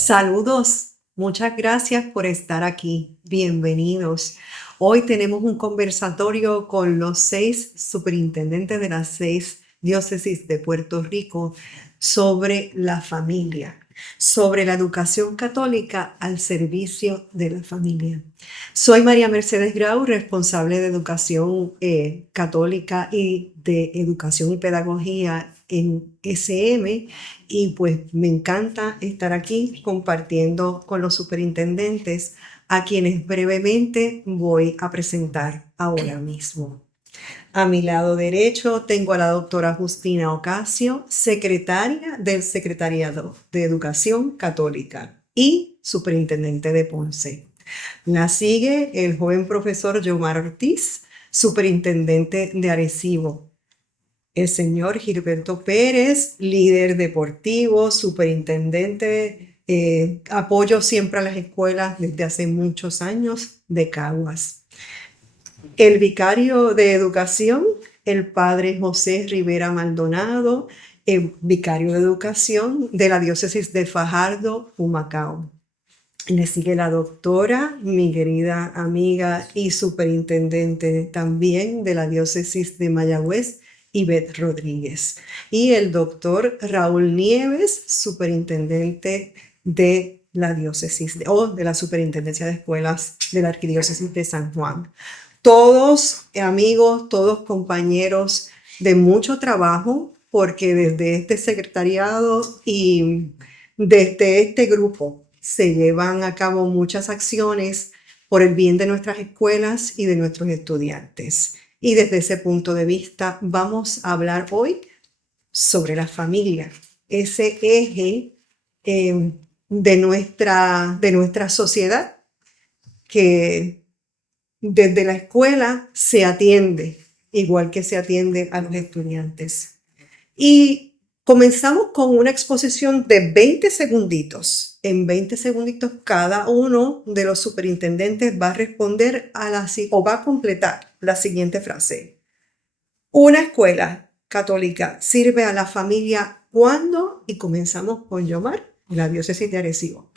Saludos, muchas gracias por estar aquí. Bienvenidos. Hoy tenemos un conversatorio con los 6 superintendentes de las 6 diócesis de Puerto Rico sobre la familia, sobre la educación católica al servicio de la familia. Soy María Mercedes Grau, responsable de educación católica y de educación y pedagogía en SM, y pues me encanta estar aquí compartiendo con los superintendentes a quienes brevemente voy a presentar ahora mismo. A mi lado derecho tengo a la doctora Justina Ocasio, secretaria del Secretariado de Educación Católica y superintendente de Ponce. La sigue el joven profesor Yomar Ortiz, superintendente de Arecibo. El señor Gilberto Pérez, líder deportivo, superintendente, apoyo siempre a las escuelas desde hace muchos años de Caguas. El vicario de educación, el padre José Rivera Maldonado, el vicario de educación de la diócesis de Fajardo, Humacao. Le sigue la doctora, mi querida amiga y superintendente también de la diócesis de Mayagüez, Ivette Rodríguez. Y el doctor Raúl Nieves, superintendente de la diócesis de la superintendencia de escuelas de la arquidiócesis de San Juan. Todos amigos, todos compañeros de mucho trabajo, porque desde este secretariado y desde este grupo se llevan a cabo muchas acciones por el bien de nuestras escuelas y de nuestros estudiantes. Y desde ese punto de vista vamos a hablar hoy sobre la familia, ese eje de nuestra sociedad que desde la escuela se atiende, igual que se atiende a los estudiantes. Y comenzamos con una exposición de 20 segunditos. En 20 segunditos cada uno de los superintendentes va a responder o va a completar la siguiente frase. Una escuela católica sirve a la familia ¿cuándo? Y comenzamos con Yomar, la diócesis de Arecibo.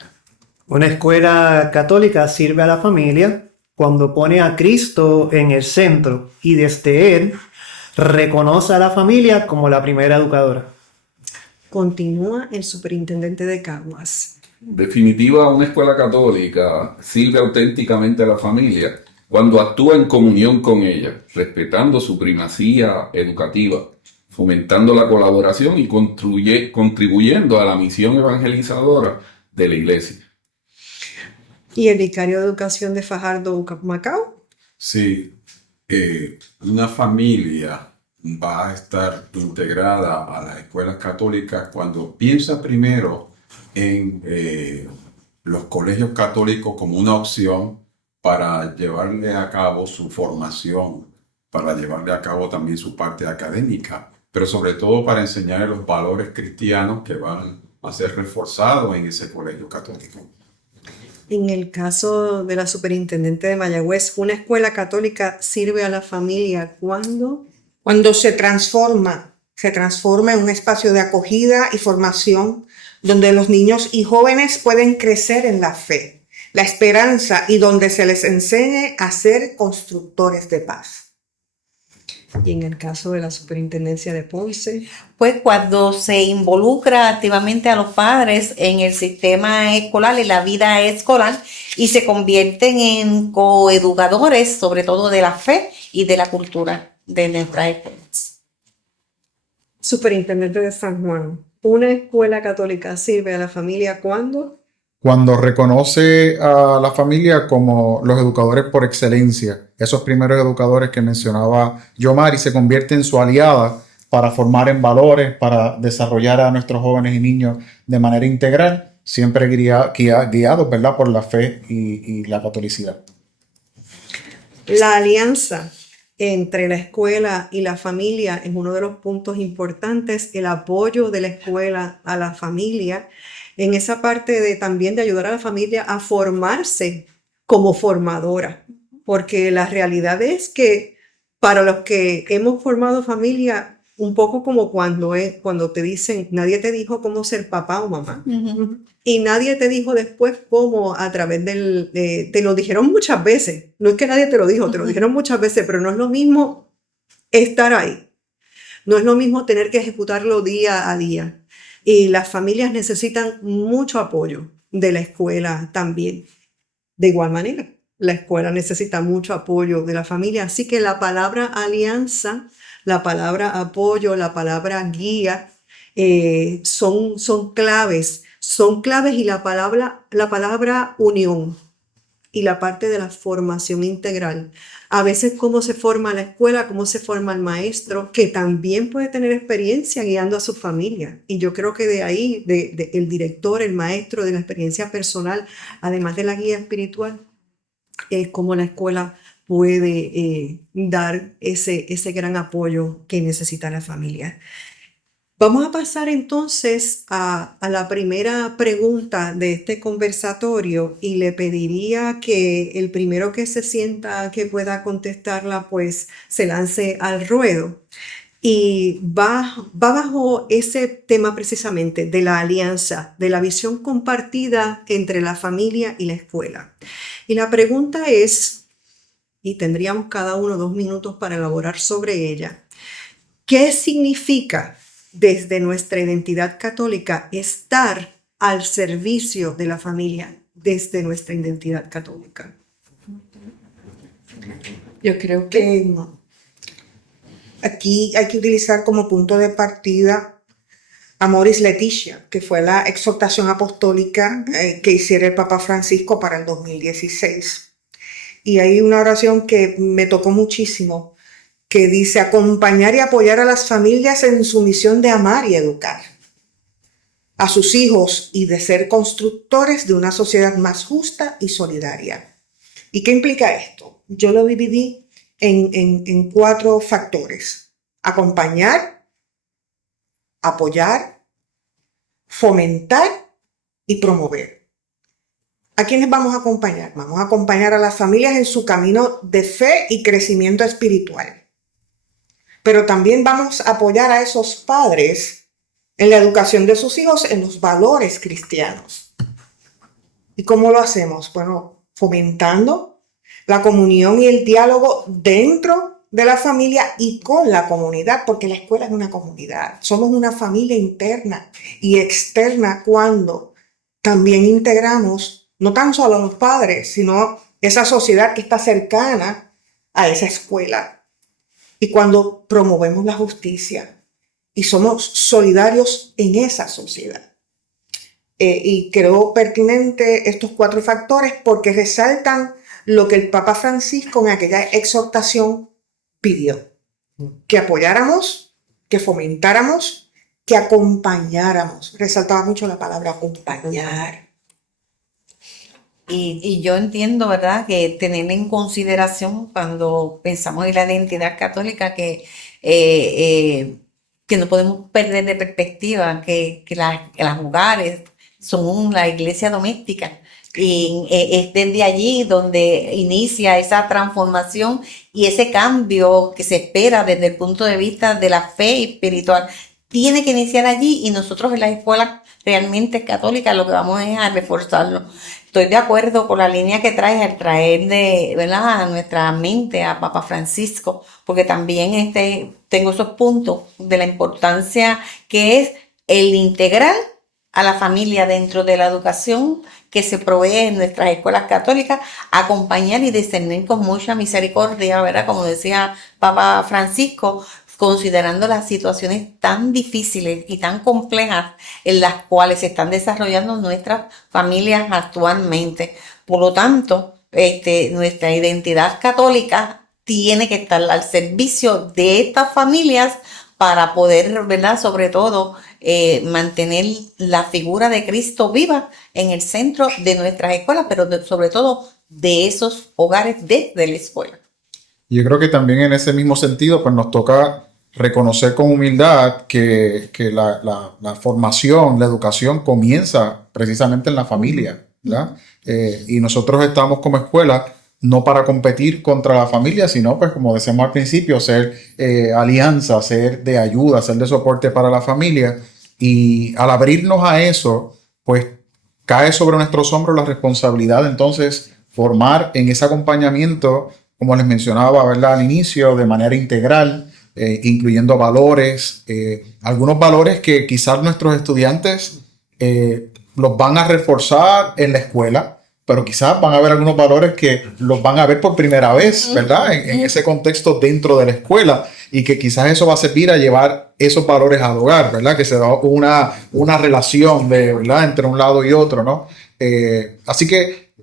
Una escuela católica sirve a la familia cuando pone a Cristo en el centro y desde Él reconoce a la familia como la primera educadora. Continúa el superintendente de Caguas. Definitiva, una escuela católica sirve auténticamente a la familia cuando actúa en comunión con ella, respetando su primacía educativa, fomentando la colaboración y contribuyendo a la misión evangelizadora de la Iglesia. ¿Y el vicario de educación de Fajardo, Humacao? Sí, una familia va a estar integrada a las escuelas católicas cuando piensa primero en los colegios católicos como una opción para llevarle a cabo su formación, para llevarle a cabo también su parte académica, pero sobre todo para enseñarle los valores cristianos que van a ser reforzados en ese colegio católico. En el caso de la superintendente de Mayagüez, ¿una escuela católica sirve a la familia cuándo? Cuando se transforma en un espacio de acogida y formación donde los niños y jóvenes pueden crecer en la fe, la esperanza y donde se les enseñe a ser constructores de paz. Y en el caso de la superintendencia de Ponce, Pues cuando se involucra activamente a los padres en el sistema escolar, en la vida escolar, y se convierten en coeducadores, sobre todo de la fe y de la cultura de nuestras escuelas. superintendente de San Juan, ¿una escuela católica sirve a la familia cuándo? Cuando reconoce a la familia como los educadores por excelencia, esos primeros educadores que mencionaba Yomar, y se convierte en su aliada para formar en valores, para desarrollar a nuestros jóvenes y niños de manera integral, siempre guiados, ¿verdad?, por la fe y la catolicidad. La alianza entre la escuela y la familia es uno de los puntos importantes, el apoyo de la escuela a la familia, en esa parte también de ayudar a la familia a formarse como formadora, porque la realidad es que para los que hemos formado familia, un poco como cuando te dicen, nadie te dijo cómo ser papá o mamá. Ujú. Y nadie te dijo después cómo a través te lo dijeron muchas veces. No es que nadie te lo dijo, te lo dijeron muchas veces, pero no es lo mismo estar ahí. No es lo mismo tener que ejecutarlo día a día. Y las familias necesitan mucho apoyo de la escuela también. De igual manera, la escuela necesita mucho apoyo de la familia. Así que la palabra alianza, la palabra apoyo, la palabra guía, son claves. Son claves y la palabra unión y la parte de la formación integral. A veces cómo se forma la escuela, cómo se forma el maestro, que también puede tener experiencia guiando a su familia. Y yo creo que de ahí, el director, el maestro, de la experiencia personal, además de la guía espiritual, es cómo la escuela puede dar ese gran apoyo que necesita la familia. Vamos a pasar entonces a la primera pregunta de este conversatorio y le pediría que el primero que se sienta que pueda contestarla, pues se lance al ruedo. Y va bajo ese tema precisamente de la alianza, de la visión compartida entre la familia y la escuela. Y la pregunta es, y tendríamos cada uno 2 minutos para elaborar sobre ella, ¿qué significa desde nuestra identidad católica estar al servicio de la familia desde nuestra identidad católica? Yo creo que aquí hay que utilizar como punto de partida Amoris Laetitia, que fue la exhortación apostólica que hiciera el Papa Francisco para el 2016. Y hay una oración que me tocó muchísimo, que dice acompañar y apoyar a las familias en su misión de amar y educar a sus hijos y de ser constructores de una sociedad más justa y solidaria. ¿Y qué implica esto? Yo lo dividí en 4 factores: acompañar, apoyar, fomentar y promover. ¿A quiénes vamos a acompañar? Vamos a acompañar a las familias en su camino de fe y crecimiento espiritual. Pero también vamos a apoyar a esos padres en la educación de sus hijos en los valores cristianos. ¿Y cómo lo hacemos? Bueno, fomentando la comunión y el diálogo dentro de la familia y con la comunidad, porque la escuela es una comunidad. Somos una familia interna y externa cuando también integramos no tan solo a los padres, sino esa sociedad que está cercana a esa escuela. Y cuando promovemos la justicia y somos solidarios en esa sociedad. Y creo pertinente estos 4 factores porque resaltan lo que el Papa Francisco en aquella exhortación pidió: que apoyáramos, que fomentáramos, que acompañáramos. Resaltaba mucho la palabra acompañar. Y yo entiendo, ¿verdad?, que tener en consideración cuando pensamos en la identidad católica que no podemos perder de perspectiva que las hogares son la iglesia doméstica. Y es desde allí donde inicia esa transformación y ese cambio que se espera desde el punto de vista de la fe espiritual. Tiene que iniciar allí y nosotros en las escuelas realmente católicas lo que vamos es a reforzarlo. Estoy de acuerdo con la línea que traes al traer ¿verdad?, a nuestra mente a Papa Francisco, porque también tengo esos puntos de la importancia que es el integrar a la familia dentro de la educación que se provee en nuestras escuelas católicas, acompañar y discernir con mucha misericordia, ¿verdad?, como decía Papa Francisco, considerando las situaciones tan difíciles y tan complejas en las cuales se están desarrollando nuestras familias actualmente. Por lo tanto, nuestra identidad católica tiene que estar al servicio de estas familias para poder, ¿verdad?, sobre todo mantener la figura de Cristo viva en el centro de nuestras escuelas, pero sobre todo de esos hogares desde la escuela. Yo creo que también en ese mismo sentido, pues nos toca reconocer con humildad que la formación, la educación comienza precisamente en la familia, ¿verdad? Y nosotros estamos como escuela no para competir contra la familia, sino pues como decíamos al principio, ser alianza, ser de ayuda, ser de soporte para la familia. Y al abrirnos a eso, pues cae sobre nuestros hombros la responsabilidad de entonces formar en ese acompañamiento, como les mencionaba, ¿verdad? Al inicio, de manera integral, incluyendo valores, algunos valores que quizás nuestros estudiantes los van a reforzar en la escuela, pero quizás van a haber algunos valores que los van a ver por primera vez, ¿verdad? En ese contexto dentro de la escuela, y que quizás eso va a servir a llevar esos valores al hogar, ¿verdad? Que se da una relación ¿verdad? Entre un lado y otro, ¿no? Así que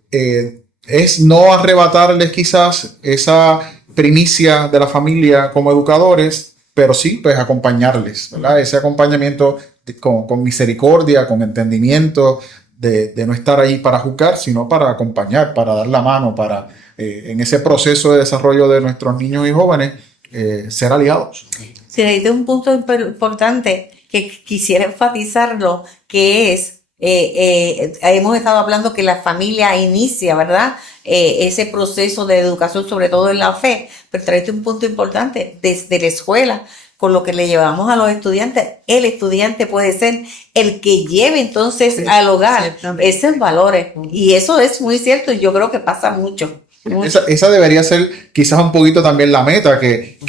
es no arrebatarles quizás esa primicia de la familia como educadores, pero sí, pues acompañarles, ¿verdad? Ese acompañamiento con misericordia, con entendimiento, de no estar ahí para juzgar, sino para acompañar, para dar la mano, para en ese proceso de desarrollo de nuestros niños y jóvenes, ser aliados. Sí, hay un punto importante que quisiera enfatizarlo, que es, hemos estado hablando que la familia inicia, ¿verdad? Ese proceso de educación, sobre todo en la fe, pero trae un punto importante, desde la escuela, con lo que le llevamos a los estudiantes, el estudiante puede ser el que lleve entonces al hogar esos valores, y eso es muy cierto, y yo creo que pasa mucho. Esa debería ser quizás un poquito también la meta, que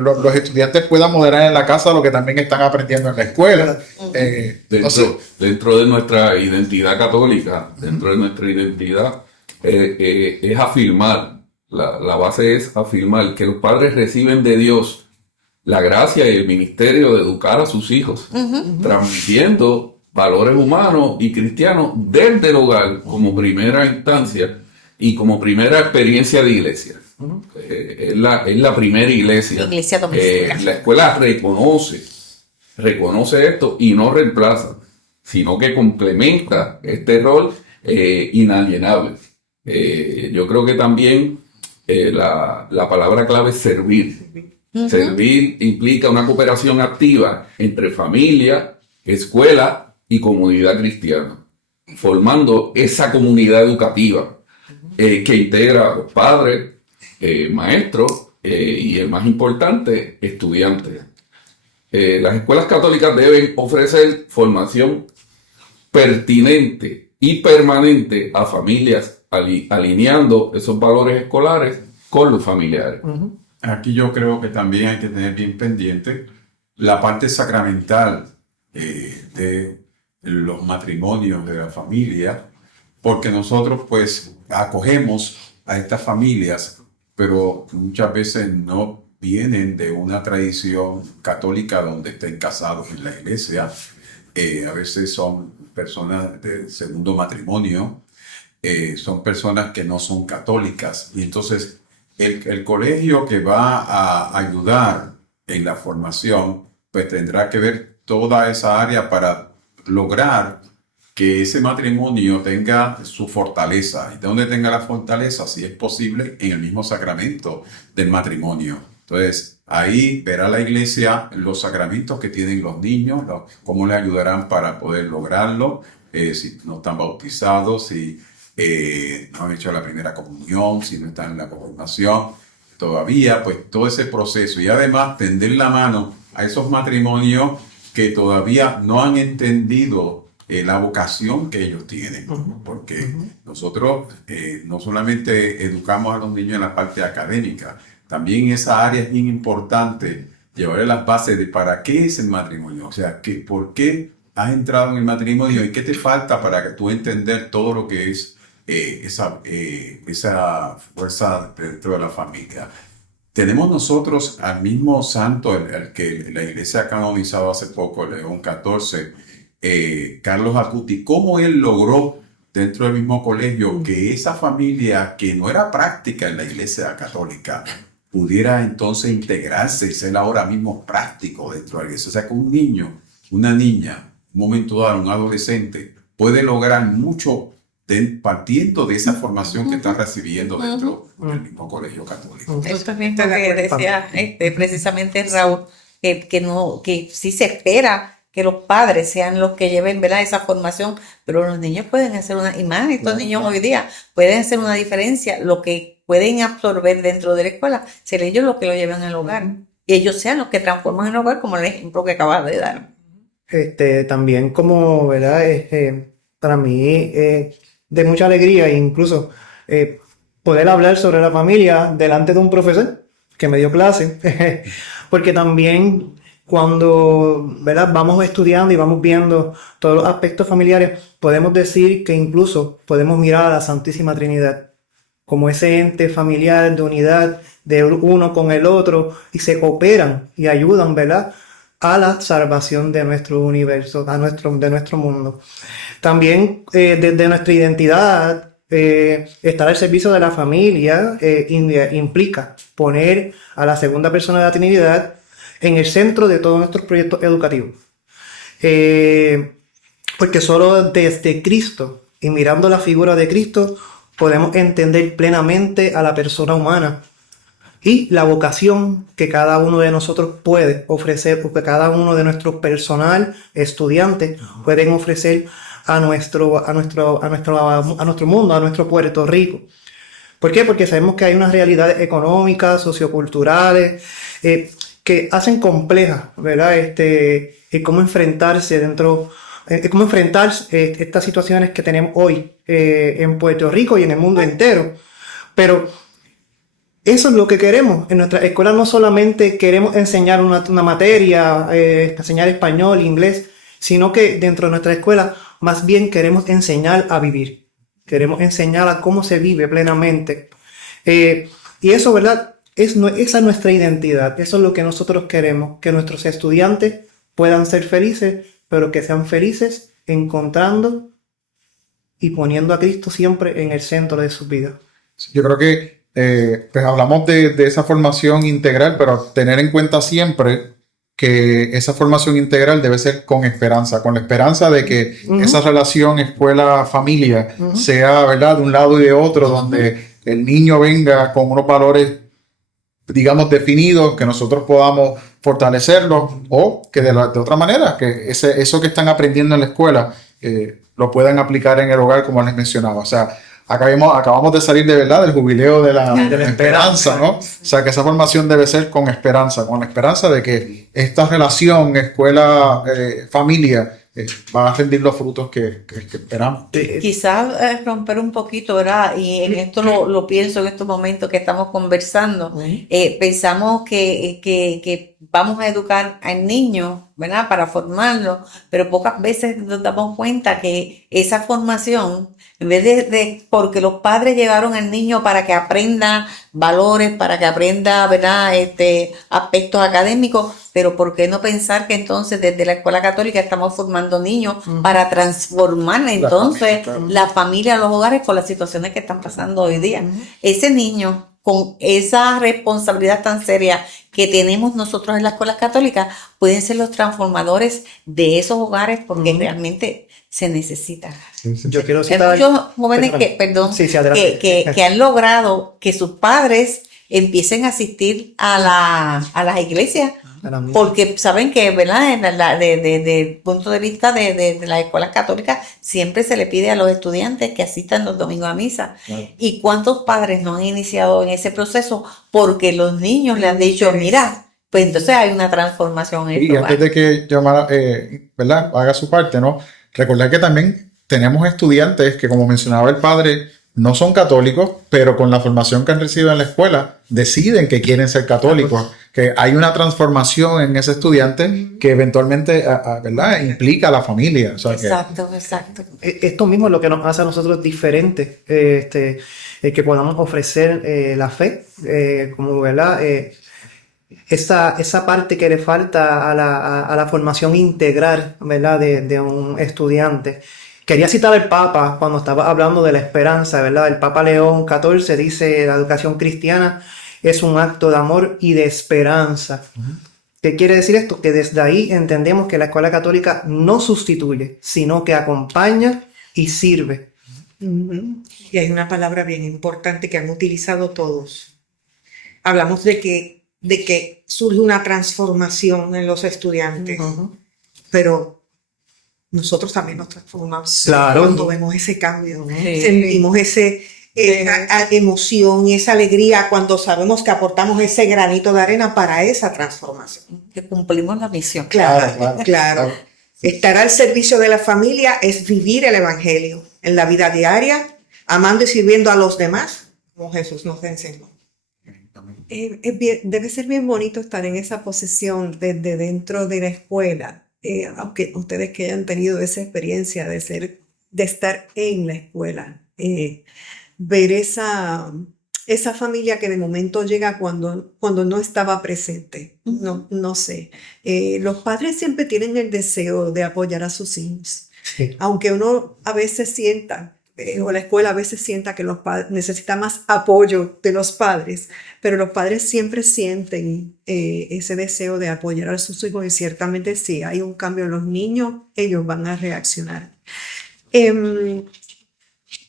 los estudiantes puedan moderar en la casa lo que también están aprendiendo en la escuela. Dentro de nuestra identidad católica, dentro de nuestra identidad, es afirmar, la base es afirmar que los padres reciben de Dios la gracia y el ministerio de educar a sus hijos, transmitiendo valores humanos y cristianos desde el hogar como primera instancia y como primera experiencia de iglesia. Es la primera iglesia. Iglesia doméstica. La escuela reconoce esto y no reemplaza, sino que complementa este rol inalienable. Yo creo que también la palabra clave es servir. Servir implica una cooperación activa entre familia, escuela y comunidad cristiana, formando esa comunidad educativa que integra a los padres, maestros y, el más importante, estudiantes. Las escuelas católicas deben ofrecer formación pertinente y permanente a familias, alineando esos valores escolares con los familiares. Aquí yo creo que también hay que tener bien pendiente la parte sacramental de los matrimonios de la familia, porque nosotros pues acogemos a estas familias, pero muchas veces no vienen de una tradición católica donde estén casados en la iglesia. A veces son personas de segundo matrimonio, son personas que no son católicas, y entonces el colegio que va a ayudar en la formación, pues tendrá que ver toda esa área para lograr que ese matrimonio tenga su fortaleza. ¿Y de dónde tenga la fortaleza? Si es posible, en el mismo sacramento del matrimonio. Entonces, ahí verá la iglesia los sacramentos que tienen los niños, cómo le ayudarán para poder lograrlo, si no están bautizados, si no han hecho la primera comunión, si no están en la confirmación todavía, pues todo ese proceso, y además tender la mano a esos matrimonios que todavía no han entendido la vocación que ellos tienen, porque nosotros no solamente educamos a los niños en la parte académica, también en esa área es bien importante llevarle las bases de para qué es el matrimonio, o sea, por qué has entrado en el matrimonio y qué te falta para que tú entender todo lo que es esa fuerza dentro de la familia. Tenemos nosotros al mismo santo, el que la iglesia ha canonizado hace poco, León XIV, Carlos Acutis, cómo él logró dentro del mismo colegio que esa familia que no era práctica en la iglesia católica pudiera entonces integrarse y ser ahora mismo práctico dentro de la iglesia. O sea que un niño, una niña, un momento dado, un adolescente, puede lograr mucho partiendo de esa formación que está recibiendo dentro del mismo colegio católico. Esto es mismo que decía precisamente Raúl, que sí se espera que los padres sean los que lleven, ¿verdad?, esa formación, pero los niños pueden hacer y más estos niños hoy día pueden hacer una diferencia. Lo que pueden absorber dentro de la escuela, ser ellos los que lo lleven al hogar. Y ellos sean los que transforman el hogar, como el ejemplo que acabas de dar. También como, ¿verdad? Para mí, de mucha alegría, e incluso poder hablar sobre la familia delante de un profesor que me dio clase, porque también cuando, ¿verdad?, vamos estudiando y vamos viendo todos los aspectos familiares, podemos decir que incluso podemos mirar a la Santísima Trinidad como ese ente familiar de unidad de uno con el otro y se cooperan y ayudan, ¿verdad?, a la salvación de nuestro universo, de nuestro mundo. También desde nuestra identidad, estar al servicio de la familia implica poner a la segunda persona de la Trinidad en el centro de todos nuestros proyectos educativos. Porque solo desde Cristo y mirando la figura de Cristo podemos entender plenamente a la persona humana y la vocación que cada uno de nosotros puede ofrecer, porque cada uno de nuestro personal, estudiantes, pueden ofrecer a nuestro mundo, a nuestro Puerto Rico. ¿Por qué? Porque sabemos que hay unas realidades económicas, socioculturales, que hacen compleja, ¿verdad? Cómo enfrentarse cómo enfrentar estas situaciones que tenemos hoy en Puerto Rico y en el mundo entero. Pero eso es lo que queremos. En nuestra escuela no solamente queremos enseñar una materia, enseñar español, inglés, sino que dentro de nuestra escuela más bien queremos enseñar a vivir. Queremos enseñar a cómo se vive plenamente. Y eso, ¿verdad? Esa es nuestra identidad. Eso es lo que nosotros queremos. Que nuestros estudiantes puedan ser felices, pero que sean felices encontrando y poniendo a Cristo siempre en el centro de sus vidas. Yo creo que pues hablamos de esa formación integral, pero tener en cuenta siempre que esa formación integral debe ser con la esperanza de que esa relación escuela-familia sea, ¿verdad?, de un lado y de otro, donde el niño venga con unos valores, digamos, definidos, que nosotros podamos fortalecerlos, o que de otra manera, que eso que están aprendiendo en la escuela lo puedan aplicar en el hogar, como les mencionaba. O sea, acabamos de salir de verdad del jubileo de la esperanza, ¿no? O sea, que esa formación debe ser con la esperanza de que esta relación escuela-familia va a rendir los frutos que esperamos. Quizás romper un poquito, ¿verdad? Y en esto lo pienso en estos momentos que estamos conversando. Pensamos que vamos a educar al niño, ¿verdad?, para formarlo, pero pocas veces nos damos cuenta que esa formación, en vez de porque los padres llevaron al niño para que aprenda valores, para que aprenda, ¿verdad?, aspectos académicos, pero ¿por qué no pensar que entonces desde la escuela católica estamos formando niños para transformar entonces la familia, los hogares con las situaciones que están pasando hoy día? Ese niño, con esa responsabilidad tan seria que tenemos nosotros en las escuelas católicas, pueden ser los transformadores de esos hogares, porque realmente se necesita. Yo quiero Hay citar... muchos jóvenes que han logrado que sus padres empiecen a asistir a las iglesias, porque saben que, ¿verdad?, desde el punto de vista de las escuelas católicas, siempre se le pide a los estudiantes que asistan los domingos a misa. Claro. ¿Y cuántos padres no han iniciado en ese proceso porque los niños le han dicho, mira, pues entonces hay una transformación en el hogar? Y antes de que Xiomara, ¿verdad?, haga su parte, ¿no?, recordar que también tenemos estudiantes que, como mencionaba el padre, no son católicos, pero con la formación que han recibido en la escuela, deciden que quieren ser católicos, que hay una transformación en ese estudiante que eventualmente, ¿verdad?, implica a la familia. O sea, exacto. Esto mismo es lo que nos hace a nosotros diferentes, que podamos ofrecer la fe, como, ¿verdad?, esa parte que le falta a la formación integral, ¿verdad?, de un estudiante. Quería citar al Papa cuando estaba hablando de la esperanza, ¿verdad? El Papa León XIV dice: la educación cristiana es un acto de amor y de esperanza. ¿Qué quiere decir esto? Que desde ahí entendemos que la escuela católica no sustituye, sino que acompaña y sirve. Y hay una palabra bien importante que han utilizado todos. Hablamos de que surge una transformación en los estudiantes, pero nosotros también nos transformamos, claro, cuando vemos ese cambio, sentimos ese esa emoción y esa alegría cuando sabemos que aportamos ese granito de arena para esa transformación. Que cumplimos la misión. Claro. Estar al servicio de la familia es vivir el Evangelio en la vida diaria, amando y sirviendo a los demás, como Jesús nos enseñó. Debe ser bien bonito estar en esa posición desde dentro de la escuela, aunque ustedes que hayan tenido esa experiencia de estar en la escuela, ver esa familia que de momento llega cuando no estaba presente. No sé. Los padres siempre tienen el deseo de apoyar a sus hijos, Sí. aunque uno a veces sienta, o la escuela a veces sienta que los padres necesita más apoyo de los padres, pero los padres siempre sienten ese deseo de apoyar a sus hijos y ciertamente si hay un cambio en los niños, ellos van a reaccionar.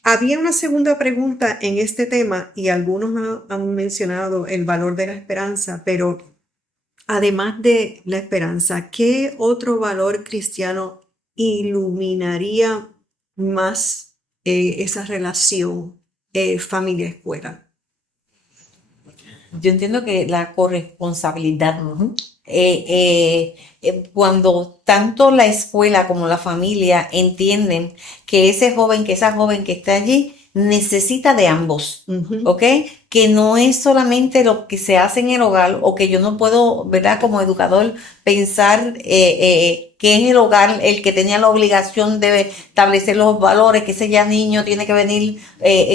Había una segunda pregunta en este tema y algunos han mencionado el valor de la esperanza, pero además de la esperanza, ¿qué otro valor cristiano iluminaría más esa relación familia-escuela? Yo entiendo que la corresponsabilidad, cuando tanto la escuela como la familia entienden que ese joven, que esa joven que está allí necesita de ambos, ¿ok? Que no es solamente lo que se hace en el hogar o que yo no puedo, ¿verdad? Como educador pensar que es el hogar el que tenía la obligación de establecer los valores, que ese ya niño tiene que venir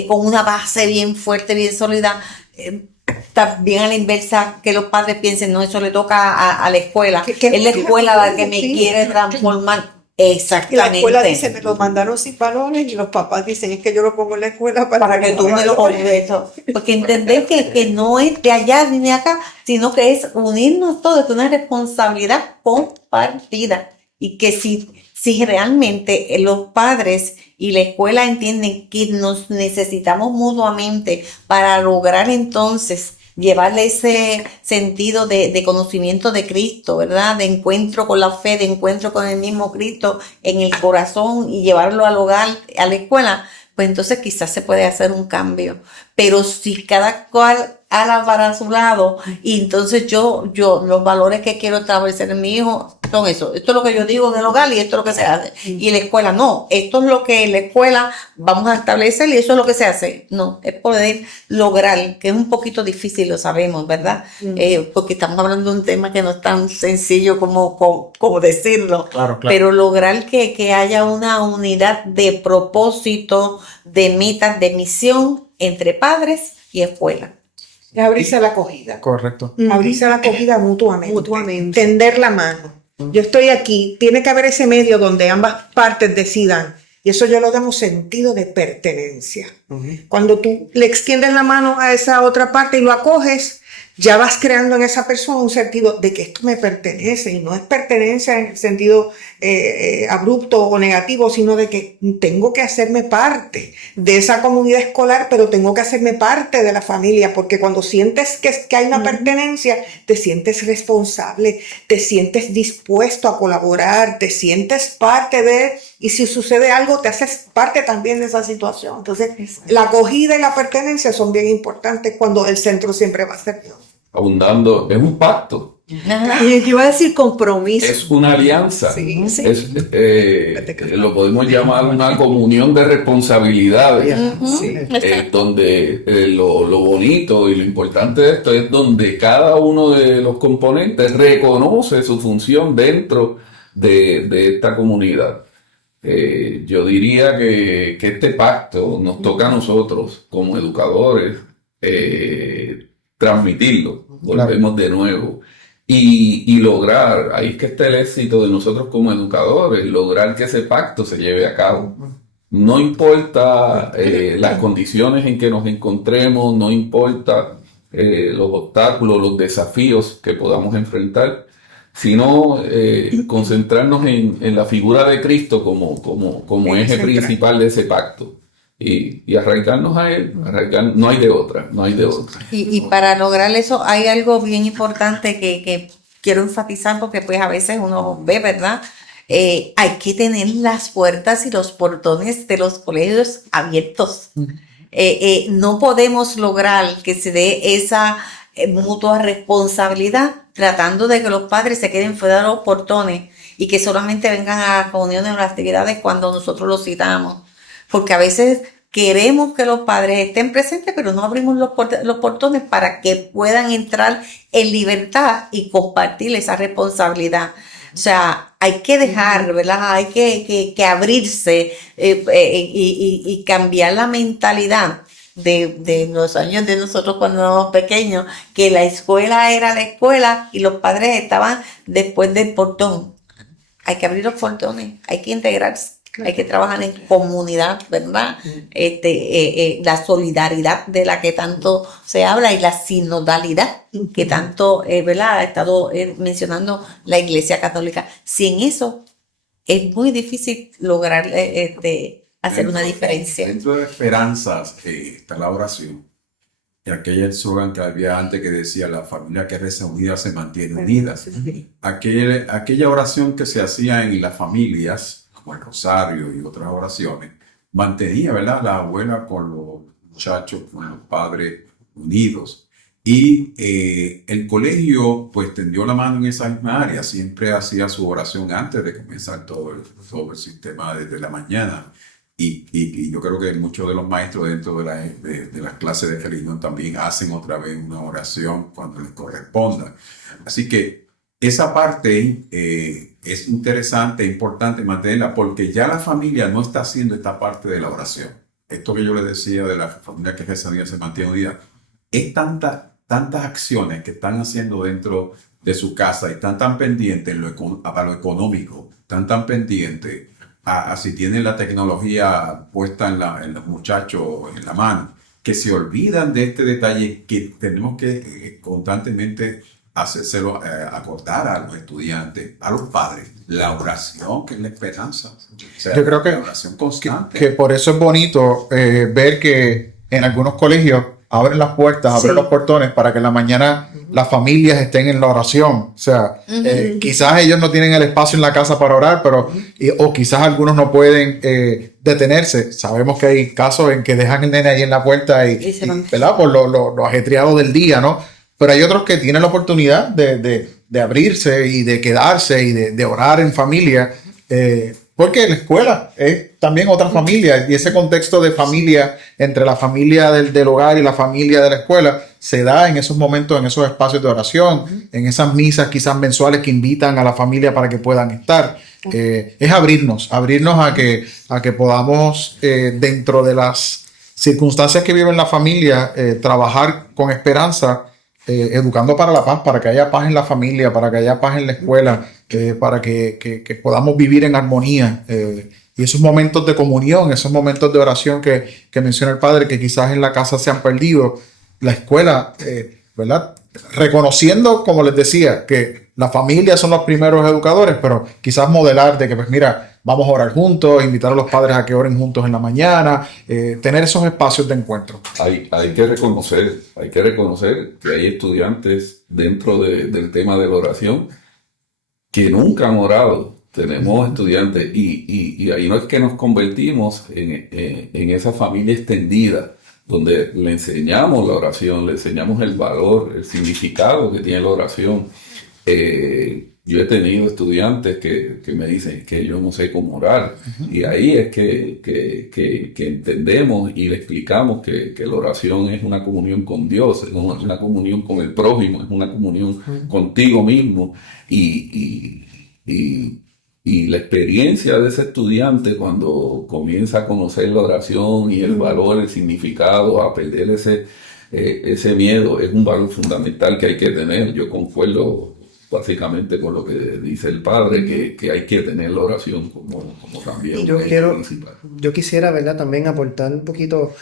con una base bien fuerte, bien sólida. También a la inversa, que los padres piensen, no, eso le toca a la escuela. Es la escuela la que me quiere transformar. Exactamente. Y la escuela dice, me lo mandaron sin valores, y los papás dicen, es que yo lo pongo en la escuela para que tú me lo olvides. Porque entender que no es de allá ni de acá, sino que es unirnos todos, es una responsabilidad compartida. Y que si realmente los padres y la escuela entienden que nos necesitamos mutuamente para lograr entonces llevarle ese sentido de conocimiento de Cristo, ¿verdad? De encuentro con la fe, de encuentro con el mismo Cristo en el corazón y llevarlo al hogar, a la escuela, pues entonces quizás se puede hacer un cambio. Pero si cada cual ala para su lado y entonces yo los valores que quiero establecer en mi hijo son eso. Esto es lo que yo digo en el hogar y esto es lo que se hace. Y en la escuela no. Esto es lo que en la escuela vamos a establecer y eso es lo que se hace. No, es poder lograr, que es un poquito difícil, lo sabemos, ¿verdad? Porque estamos hablando de un tema que no es tan sencillo como decirlo. Claro. Pero lograr que haya una unidad de propósito, de metas, de misión entre padres y escuela. Es abrirse a la acogida. Correcto. Abrirse a la acogida mutuamente. Mutuamente. Tender la mano. Yo estoy aquí. Tiene que haber ese medio donde ambas partes decidan. Y eso yo lo llamo sentido de pertenencia. Cuando tú le extiendes la mano a esa otra parte y lo acoges, ya vas creando en esa persona un sentido de que esto me pertenece. Y no es pertenencia en el sentido abrupto o negativo, sino de que tengo que hacerme parte de esa comunidad escolar, pero tengo que hacerme parte de la familia, porque cuando sientes que hay una pertenencia, te sientes responsable, te sientes dispuesto a colaborar, te sientes parte de, y si sucede algo, te haces parte también de esa situación. Entonces, la acogida y la pertenencia son bien importantes cuando el centro siempre va a ser Dios. Abundando, es un pacto. Y yo iba a decir compromiso. Es una alianza. Sí. Lo podemos llamar una comunión de responsabilidades. Sí. Donde lo bonito y lo importante de esto es donde cada uno de los componentes reconoce su función dentro de esta comunidad. Yo diría que este pacto nos toca a nosotros como educadores transmitirlo. Volvemos de nuevo. Y lograr, ahí es que está el éxito de nosotros como educadores, lograr que ese pacto se lleve a cabo. No importa las condiciones en que nos encontremos, no importa los obstáculos, los desafíos que podamos enfrentar, sino concentrarnos en la figura de Cristo como eje principal de ese pacto. Y arraigarnos a él, no hay de otra. Y para lograr eso hay algo bien importante que quiero enfatizar porque pues a veces uno ve, ¿verdad? Hay que tener las puertas y los portones de los colegios abiertos. no podemos lograr que se dé esa mutua responsabilidad tratando de que los padres se queden fuera de los portones y que solamente vengan a las reuniones o las actividades cuando nosotros los citamos. Porque a veces queremos que los padres estén presentes, pero no abrimos los portones para que puedan entrar en libertad y compartir esa responsabilidad. O sea, hay que dejar, ¿verdad? Hay que abrirse y cambiar la mentalidad de los años de nosotros cuando éramos pequeños, que la escuela era la escuela y los padres estaban después del portón. Hay que abrir los portones, hay que integrarse, hay que trabajar en comunidad, ¿verdad? La solidaridad de la que tanto se habla y la sinodalidad que tanto, ¿verdad? Ha estado mencionando la Iglesia Católica. Sin eso es muy difícil lograr hacer una diferencia. Dentro de esperanzas está la oración. Y aquel eslogan que había antes que decía, la familia que reza unida se mantiene unida. Aquella oración que se hacía en las familias, como el rosario y otras oraciones, mantenía, ¿verdad?, la abuela con los muchachos, con los padres unidos. Y el colegio, pues, tendió la mano en esa misma área. Siempre hacía su oración antes de comenzar todo el sistema desde la mañana. Y yo creo que muchos de los maestros dentro de las clases de religión también hacen otra vez una oración cuando les corresponda. Así que esa parte es interesante, importante mantenerla, porque ya la familia no está haciendo esta parte de la oración. Esto que yo les decía de la familia que reza unida se mantiene unida, es tantas acciones que están haciendo dentro de su casa y están tan pendientes a lo económico, tan pendientes a si tienen la tecnología puesta en los muchachos en la mano, que se olvidan de este detalle que tenemos que constantemente hacérselo acordar a los estudiantes, a los padres. La oración, que es la esperanza. O sea, Yo creo la oración constante. que por eso es bonito ver que en algunos colegios abren las puertas, abren Sí. los portones para que en la mañana las familias estén en la oración. O sea, quizás ellos no tienen el espacio en la casa para orar, pero o quizás algunos no pueden detenerse. Sabemos que hay casos en que dejan el nene ahí en la puerta Y se van. ¿verdad? Por lo ajetreado del día, ¿no? Pero hay otros que tienen la oportunidad de abrirse y de quedarse y de orar en familia, porque la escuela es también otra familia, y ese contexto de familia entre la familia del hogar y la familia de la escuela se da en esos momentos, en esos espacios de oración, en esas misas quizás mensuales que invitan a la familia para que puedan estar. Es abrirnos a que podamos, dentro de las circunstancias que vive la familia, trabajar con esperanza, educando para la paz, para que haya paz en la familia, para que haya paz en la escuela, para que podamos vivir en armonía. Y esos momentos de comunión, esos momentos de oración que menciona el padre, que quizás en la casa se han perdido, la escuela, ¿verdad? Reconociendo, como les decía, que la familia son los primeros educadores, pero quizás modelar de que, pues mira, vamos a orar juntos, invitar a los padres a que oren juntos en la mañana, tener esos espacios de encuentro. Hay que reconocer que hay estudiantes dentro del tema de la oración que nunca han orado. Tenemos estudiantes y ahí no es que nos convertimos en esa familia extendida, donde le enseñamos la oración, le enseñamos el valor, el significado que tiene la oración. Yo he tenido estudiantes que me dicen que yo no sé cómo orar, y ahí es que entendemos y le explicamos que la oración es una comunión con Dios, es una comunión con el prójimo, es una comunión contigo mismo, y la experiencia de ese estudiante cuando comienza a conocer la oración y el valor, el significado, a perder ese miedo, es un valor fundamental que hay que tener. Yo concuerdo básicamente con lo que dice el padre, que hay que tener la oración como también Yo un quiero- principal. Yo quisiera, ¿verdad?, también aportar un poquito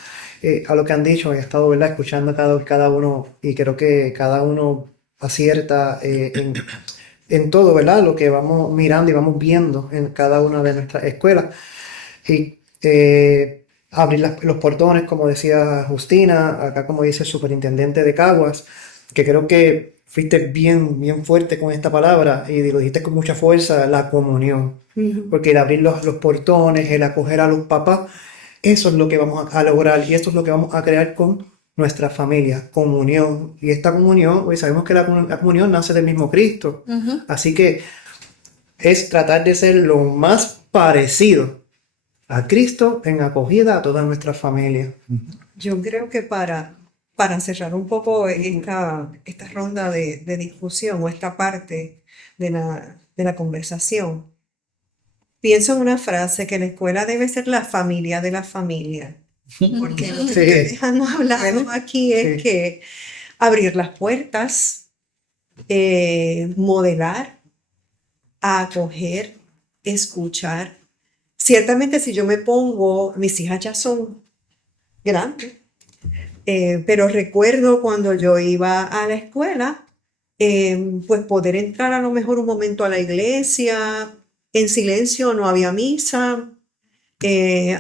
a lo que han dicho. He estado, ¿verdad?, escuchando cada uno, y creo que cada uno acierta en todo, ¿verdad?, lo que vamos mirando y vamos viendo en cada una de nuestras escuelas. Y abrir los portones, como decía Justina, acá como dice el superintendente de Caguas, que creo que fuiste bien fuerte con esta palabra y lo dijiste con mucha fuerza, la comunión. Porque el abrir los portones, el acoger a los papás, Eso es lo que vamos a lograr y esto es lo que vamos a crear con nuestra familia, comunión. Y esta comunión, pues sabemos que la comunión nace del mismo Cristo. Así que es tratar de ser lo más parecido a Cristo en acogida a toda nuestra familia. Yo creo que para cerrar un poco esta ronda de discusión o esta parte de la conversación, pienso en una frase que la escuela debe ser la familia de la familia. Porque lo que ustedes han hablado aquí es Sí. que abrir las puertas, modelar, acoger, escuchar. Ciertamente si yo me pongo, mis hijas ya son grandes, pero recuerdo cuando yo iba a la escuela, pues poder entrar a lo mejor un momento a la iglesia, en silencio, no había misa,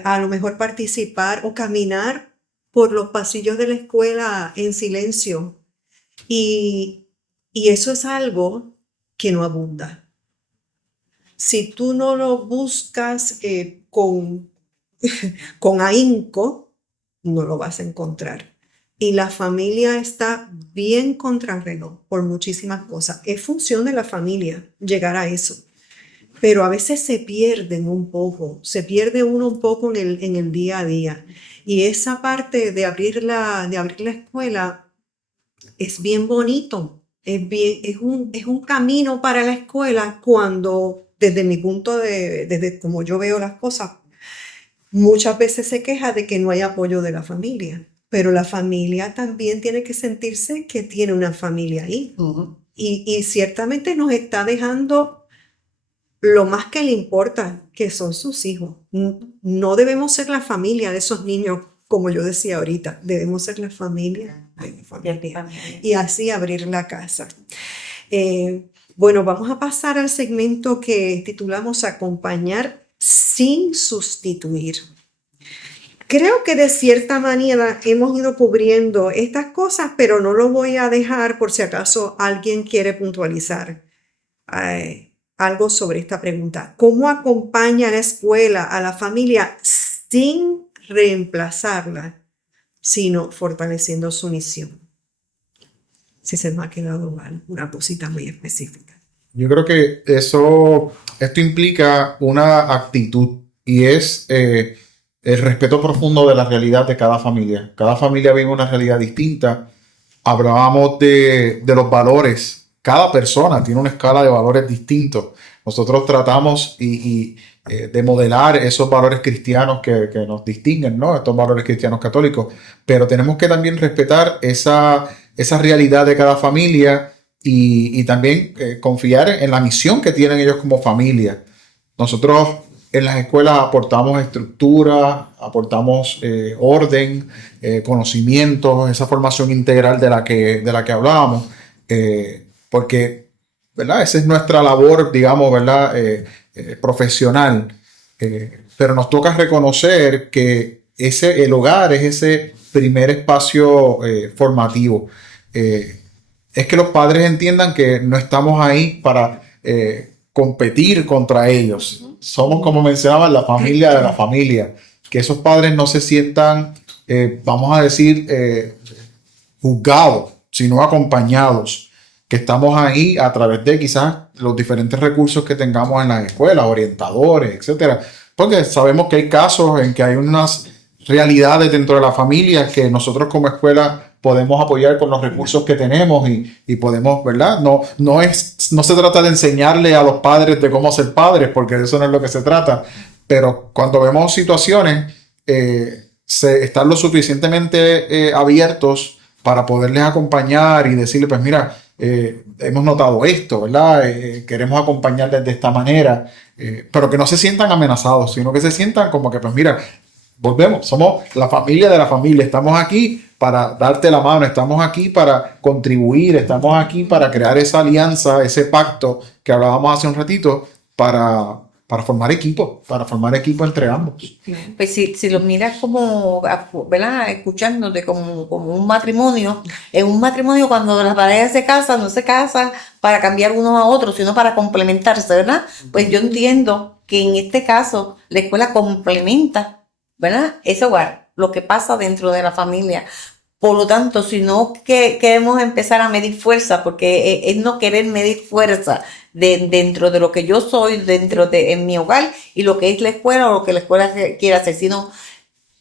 a lo mejor participar o caminar por los pasillos de la escuela en silencio. Y eso es algo que no abunda. Si tú no lo buscas con ahínco, no lo vas a encontrar. Y la familia está bien contrarreloj por muchísimas cosas. Es función de la familia llegar a eso. Pero a veces se pierden un poco, se pierde uno un poco en el día a día. Y esa parte de abrir la escuela es bien bonito, es un camino para la escuela cuando, desde mi punto desde como yo veo las cosas, muchas veces se queja de que no hay apoyo de la familia, pero la familia también tiene que sentirse que tiene una familia ahí. Y ciertamente nos está dejando lo más que le importa, que son sus hijos. No debemos ser la familia de esos niños, como yo decía ahorita, debemos ser la familia de mi familia. Y así abrir la casa. Bueno, vamos a pasar al segmento que titulamos Acompañar sin sustituir. Creo que de cierta manera hemos ido cubriendo estas cosas, pero no lo voy a dejar por si acaso alguien quiere puntualizar algo sobre esta pregunta. ¿Cómo acompaña la escuela a la familia sin reemplazarla, sino fortaleciendo su misión? Si se me ha quedado mal, una cosita muy específica. Yo creo que esto implica una actitud y es el respeto profundo de la realidad de cada familia. Cada familia vive una realidad distinta. Hablábamos de los valores. Cada persona tiene una escala de valores distintos. Nosotros tratamos de modelar esos valores cristianos que nos distinguen, ¿no? Estos valores cristianos católicos. Pero tenemos que también respetar esa realidad de cada familia y también confiar en la misión que tienen ellos como familia. Nosotros en las escuelas aportamos estructura, aportamos orden, conocimientos, esa formación integral de la que hablábamos. Porque, ¿verdad? Esa es nuestra labor, digamos, ¿verdad? Profesional. Pero nos toca reconocer que el hogar es ese primer espacio formativo. Es que los padres entiendan que no estamos ahí para competir contra ellos. Somos, como mencionaban, la familia de la familia. Que esos padres no se sientan, vamos a decir, juzgados, sino acompañados. Que estamos ahí a través de quizás los diferentes recursos que tengamos en las escuelas, orientadores, etcétera. Porque sabemos que hay casos en que hay unas realidades dentro de la familia que nosotros como escuela podemos apoyar con los recursos que tenemos y podemos, ¿verdad? No se trata de enseñarle a los padres de cómo ser padres, porque de eso no es lo que se trata. Pero cuando vemos situaciones, estar lo suficientemente abiertos para poderles acompañar y decirles, pues mira, hemos notado esto, ¿verdad? Queremos acompañarles de esta manera, pero que no se sientan amenazados, sino que se sientan como que, pues mira, volvemos, somos la familia de la familia, estamos aquí para darte la mano, estamos aquí para contribuir, estamos aquí para crear esa alianza, ese pacto que hablábamos hace un ratito, para formar equipo entre ambos. Pues si lo miras como, ¿verdad? Escuchándote como un matrimonio, en un matrimonio cuando las parejas se casan, no se casan para cambiar unos a otros, sino para complementarse, ¿verdad? Pues yo entiendo que en este caso la escuela complementa ¿verdad? Ese hogar, lo que pasa dentro de la familia. Por lo tanto, si no queremos empezar a medir fuerza, porque es no querer medir fuerza dentro de lo que yo soy, en mi hogar, y lo que es la escuela o lo que la escuela quiere hacer, sino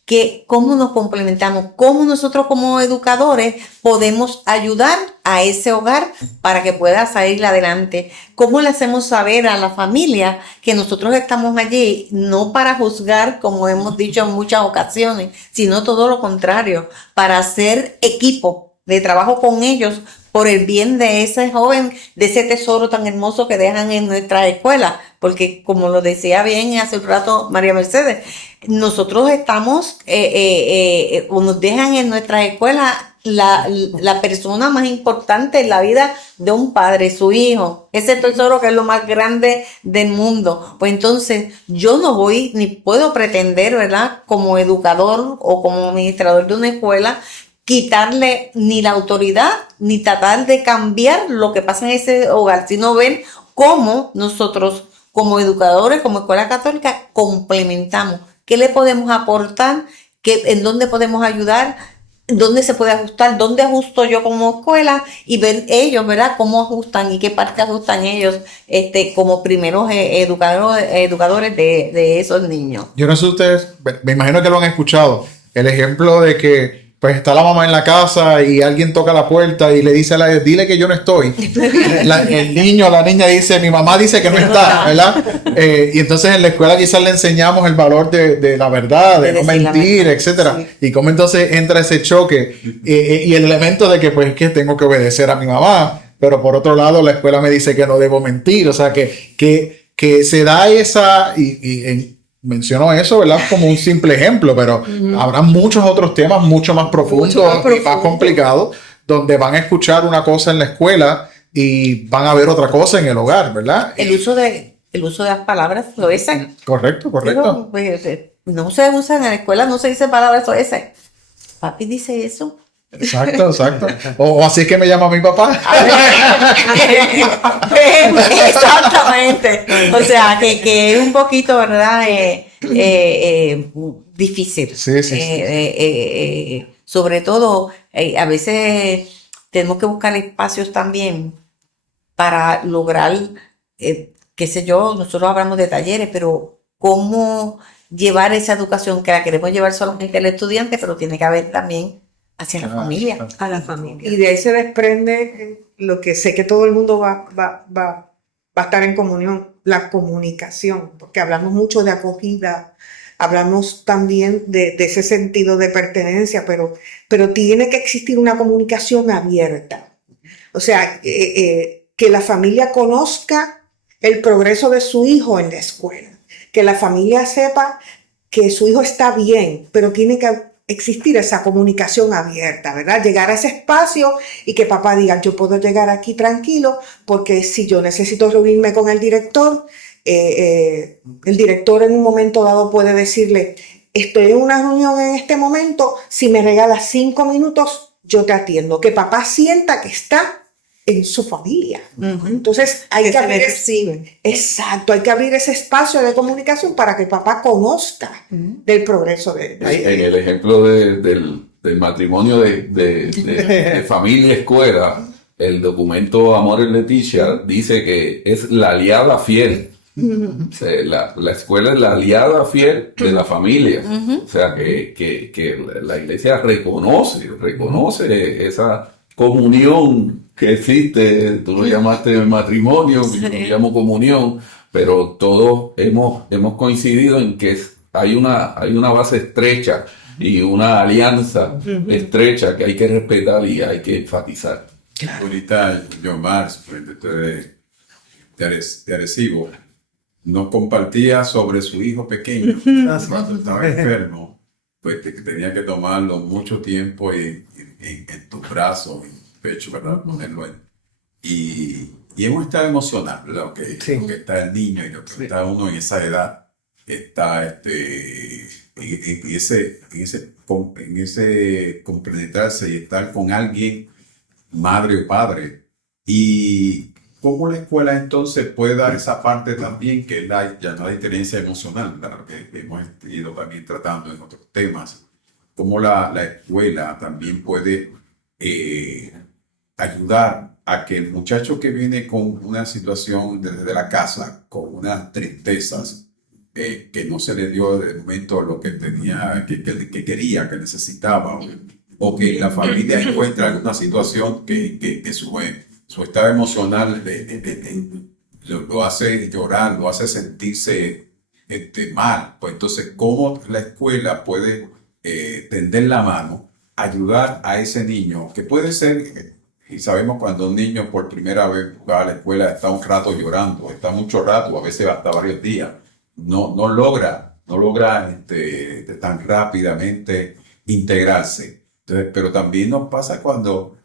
que cómo nos complementamos, cómo nosotros como educadores podemos ayudar a ese hogar para que pueda salir adelante, cómo le hacemos saber a la familia que nosotros estamos allí no para juzgar, como hemos dicho en muchas ocasiones, sino todo lo contrario, para hacer equipo de trabajo con ellos por el bien de ese joven, de ese tesoro tan hermoso que dejan en nuestra escuela, porque como lo decía bien hace un rato María Mercedes, nosotros estamos, o nos dejan en nuestra escuela la persona más importante en la vida de un padre, su hijo, ese tesoro que es lo más grande del mundo. Pues entonces yo no voy ni puedo pretender, ¿verdad?, como educador o como administrador de una escuela, quitarle ni la autoridad ni tratar de cambiar lo que pasa en ese hogar, sino ver cómo nosotros como educadores, como escuela católica, complementamos. ¿Qué le podemos aportar? ¿En dónde podemos ayudar? ¿Dónde se puede ajustar? ¿Dónde ajusto yo como escuela? Y ver ellos, ¿verdad?, cómo ajustan y qué parte ajustan ellos como primeros educadores de esos niños. Yo no sé ustedes, me imagino que lo han escuchado, el ejemplo de que pues está la mamá en la casa y alguien toca la puerta y le dice a la dile que yo no estoy. El niño o la niña dice, mi mamá dice que no está, ¿verdad? Y entonces en la escuela quizás le enseñamos el valor de la verdad, de no mentir, etcétera. Sí. Y cómo entonces entra ese choque y el elemento de que pues es que tengo que obedecer a mi mamá, pero por otro lado la escuela me dice que no debo mentir, o sea que se da esa menciono eso, ¿verdad?, como un simple ejemplo, pero habrá muchos otros temas mucho más profundos y más complicados, donde van a escuchar una cosa en la escuela y van a ver otra cosa en el hogar, ¿verdad? El uso de las palabras soeces. Correcto. Digo, pues, no se usan en la escuela, no se dice palabras soeces. Papi dice eso. Exacto. O así es que me llama mi papá. Exactamente. O sea, que es un poquito, ¿verdad? Difícil. Sí. Sobre todo, a veces tenemos que buscar espacios también para lograr, qué sé yo, nosotros hablamos de talleres, pero cómo llevar esa educación que la queremos llevar solamente al estudiante, pero tiene que haber también hacia la familia. A la familia. Y de ahí se desprende lo que sé que todo el mundo va a estar en comunión, la comunicación, porque hablamos mucho de acogida, hablamos también de ese sentido de pertenencia, pero tiene que existir una comunicación abierta. O sea, que la familia conozca el progreso de su hijo en la escuela, que la familia sepa que su hijo está bien, pero tiene que existir esa comunicación abierta, ¿verdad? Llegar a ese espacio y que papá diga, yo puedo llegar aquí tranquilo, porque si yo necesito reunirme con el director en un momento dado puede decirle, estoy en una reunión en este momento, si me regalas 5 minutos, yo te atiendo. Que papá sienta que está en su familia. Entonces hay que abrir exacto, hay que abrir ese espacio de comunicación para que papá conozca del progreso en el ejemplo del matrimonio de familia escuela, el documento Amor en Leticia dice que es la aliada fiel. O sea, la escuela es la aliada fiel de la familia. O sea que la iglesia reconoce esa comunión que existe. Tú lo llamaste matrimonio, yo lo llamo comunión, pero todos hemos coincidido en que hay una base estrecha y una alianza estrecha que hay que respetar y hay que enfatizar. Ahorita Yomar, superintendente de Arecibo, nos compartía sobre su hijo pequeño cuando estaba enfermo, pues que tenía que tomarlo mucho tiempo en tus brazos, en tu pecho, ¿verdad? Ponerlo y hemos estado emocionados, ¿verdad? Porque está el niño y lo que está uno en esa edad, está en ese compenetrarse y estar con alguien, madre o padre. Y ¿Cómo la escuela entonces puede dar esa parte también que es ya no la inteligencia emocional, ¿verdad? Que hemos ido también tratando en otros temas? ¿Cómo la escuela también puede ayudar a que el muchacho que viene con una situación desde la casa, con unas tristezas, que no se le dio de momento lo que tenía, que quería, que necesitaba, o que la familia encuentra alguna situación que su estado emocional lo hace llorar, lo hace sentirse mal? Pues entonces, ¿cómo la escuela puede tender la mano, ayudar a ese niño, que puede ser, y sabemos cuando un niño por primera vez va a la escuela, está un rato llorando, está mucho rato, a veces hasta varios días, no logra tan rápidamente integrarse. Entonces, pero también nos pasa cuando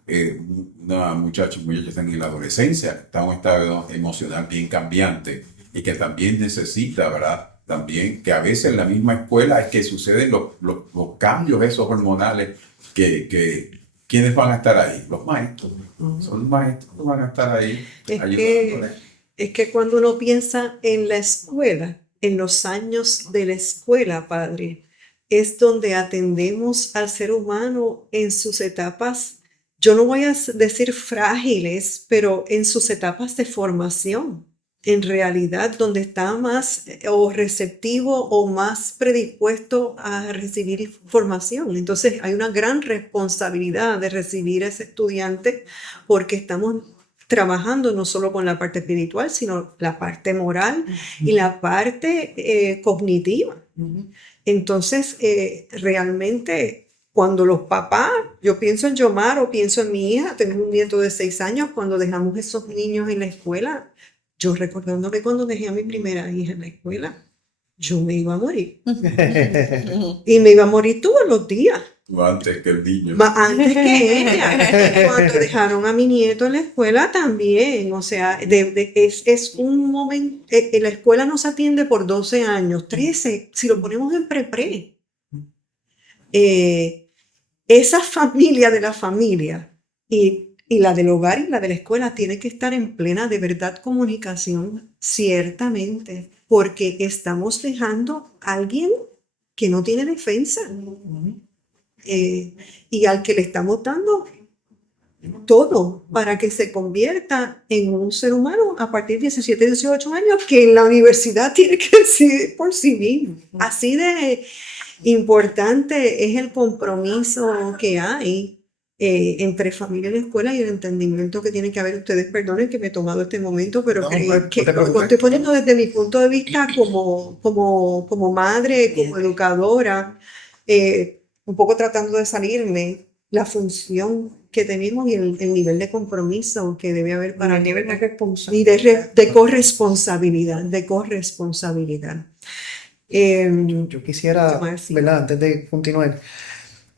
una muchacha está en la adolescencia, está en un estado emocional bien cambiante y que también necesita, ¿verdad? También que a veces en la misma escuela es que suceden los cambios esos hormonales ¿quiénes van a estar ahí? Los maestros. Son los maestros que van a estar ahí ayudándoles. Es que cuando uno piensa en la escuela, en los años de la escuela, padre, es donde atendemos al ser humano en sus etapas, yo no voy a decir frágiles, pero en sus etapas de formación, en realidad donde está más o receptivo o más predispuesto a recibir información. Entonces hay una gran responsabilidad de recibir a ese estudiante porque estamos trabajando no solo con la parte espiritual, sino la parte moral y la parte cognitiva. Entonces, realmente, cuando los papás, yo pienso en Yomar o pienso en mi hija, tengo un nieto de 6 años, cuando dejamos esos niños en la escuela, yo recordando que cuando dejé a mi primera hija en la escuela, yo me iba a morir. Y me iba a morir todos los días. Antes que el niño. Antes que ella. Cuando dejaron a mi nieto en la escuela también. O sea, es un momento. La escuela no se atiende por 12 años, 13, si lo ponemos en pre-pre. Esa familia de la familia y la del hogar y la de la escuela tiene que estar en plena de verdad comunicación, ciertamente, porque estamos dejando a alguien que no tiene defensa. Y al que le estamos dando todo para que se convierta en un ser humano a partir de 17, 18 años, que en la universidad tiene que decidir por sí mismo. Así de importante es el compromiso que hay entre familia y la escuela y el entendimiento que tiene que haber. Ustedes perdonen que me he tomado este momento, pero No, que no te lo preocupes. estoy poniendo desde mi punto de vista como madre, como educadora, un poco tratando de salirme la función que tenemos y el nivel de compromiso que debe haber para el nivel de y responsabilidad. de corresponsabilidad. Yo quisiera, Yomar, sí. ¿verdad? Antes de continuar,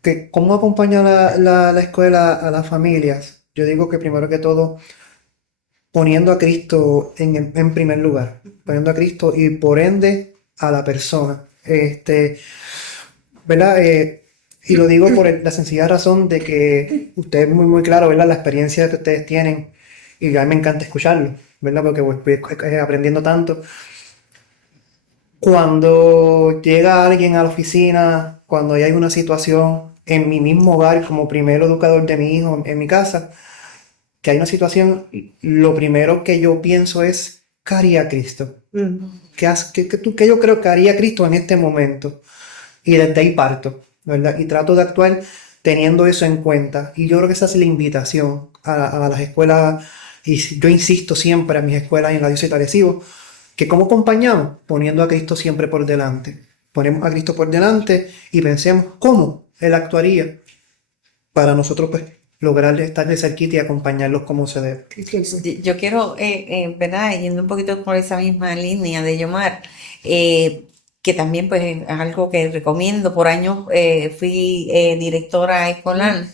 que cómo acompaña la escuela a las familias. Yo digo que primero que todo, poniendo a Cristo en primer lugar, poniendo a Cristo y por ende a la persona. ¿Verdad? Y lo digo por la sencilla razón de que usted es muy, muy claro, ¿verdad? La experiencia que ustedes tienen, y a mí me encanta escucharlo, ¿verdad? Porque voy aprendiendo tanto. Cuando llega alguien a la oficina, cuando hay una situación en mi mismo hogar, como primer educador de mi hijo en mi casa, que hay una situación, lo primero que yo pienso es, ¿qué haría Cristo? ¿Qué yo creo que haría Cristo en este momento? Y desde ahí parto, ¿verdad? Y trato de actuar teniendo eso en cuenta. Y yo creo que esa es la invitación a las escuelas, y yo insisto siempre a mis escuelas y en la diócesis de Arecibo, que ¿cómo acompañamos? Poniendo a Cristo siempre por delante. Ponemos a Cristo por delante y pensemos cómo Él actuaría para nosotros pues lograr estar de cerquita y acompañarlos como se debe. Yo quiero, ¿verdad? Yendo un poquito por esa misma línea de Yomar, que también pues es algo que recomiendo. Por años fui directora escolar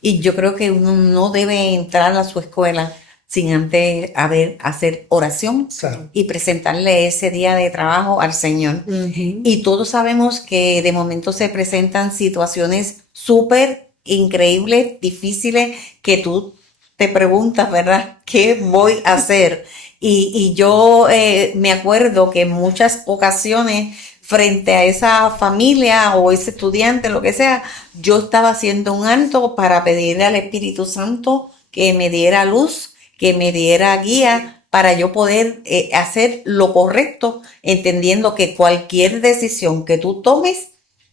y yo creo que uno no debe entrar a su escuela sin antes hacer oración Claro. y presentarle ese día de trabajo al Señor. Y todos sabemos que de momento se presentan situaciones súper increíbles, difíciles, que tú te preguntas, ¿verdad? ¿Qué voy a hacer? Y yo me acuerdo que en muchas ocasiones, frente a esa familia o ese estudiante, lo que sea, yo estaba haciendo un alto para pedirle al Espíritu Santo que me diera luz, que me diera guía para yo poder hacer lo correcto, entendiendo que cualquier decisión que tú tomes